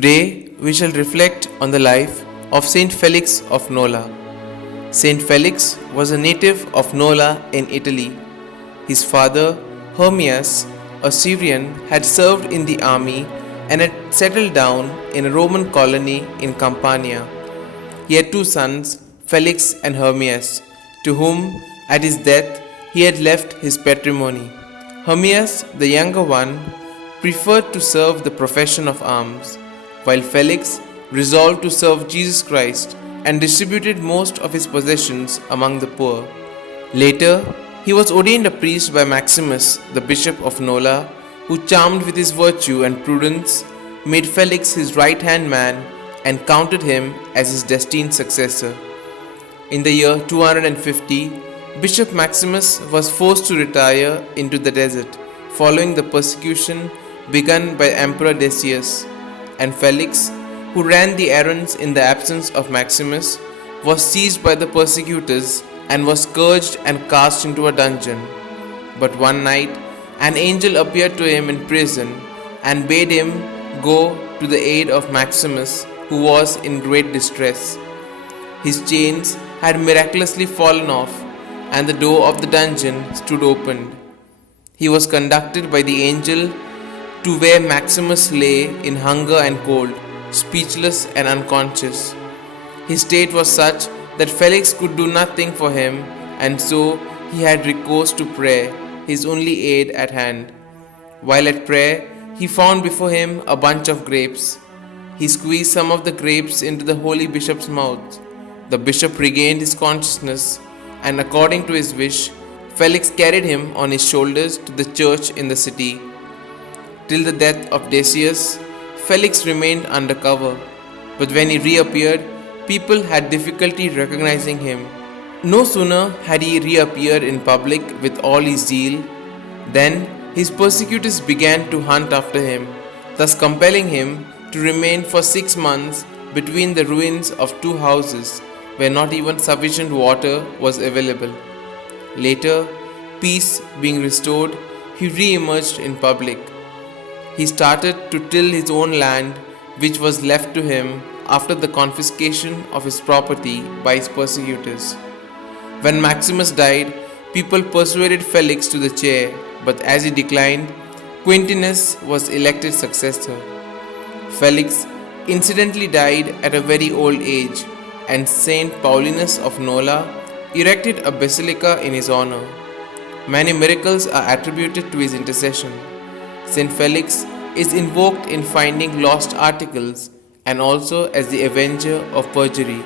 Today we shall reflect on the life of Saint Felix of Nola. Saint Felix was a native of Nola in Italy. His father, Hermias, a Syrian, had served in the army and had settled down in a Roman colony in Campania. He had two sons, Felix and Hermias, to whom, at his death, he had left his patrimony. Hermias, the younger one, preferred to serve the profession of arms, while Felix resolved to serve Jesus Christ and distributed most of his possessions among the poor. Later, he was ordained a priest by Maximus, the bishop of Nola, who, charmed with his virtue and prudence, made Felix his right-hand man and counted him as his destined successor. In the year 250, Bishop Maximus was forced to retire into the desert following the persecution begun by Emperor Decius, and Felix, who ran the errands in the absence of Maximus, was seized by the persecutors and was scourged and cast into a dungeon. But one night, an angel appeared to him in prison and bade him go to the aid of Maximus, who was in great distress. His chains had miraculously fallen off, and the door of the dungeon stood opened. He was conducted by the angel to where Maximus lay in hunger and cold, speechless and unconscious. His state was such that Felix could do nothing for him, and so he had recourse to prayer, his only aid at hand. While at prayer, he found before him a bunch of grapes. He squeezed some of the grapes into the holy bishop's mouth. The bishop regained his consciousness, and according to his wish, Felix carried him on his shoulders to the church in the city. Till the death of Decius, Felix remained undercover, but when he reappeared, people had difficulty recognizing him. No sooner had he reappeared in public with all his zeal, than his persecutors began to hunt after him, thus compelling him to remain for 6 months between the ruins of 2 houses where not even sufficient water was available. Later, peace being restored, he re-emerged in public. He started to till his own land, which was left to him after the confiscation of his property by his persecutors. When Maximus died, people persuaded Felix to the chair, but as he declined, Quintinus was elected successor. Felix incidentally died at a very old age, and Saint Paulinus of Nola erected a basilica in his honor. Many miracles are attributed to his intercession. Saint Felix is invoked in finding lost articles and also as the avenger of perjury.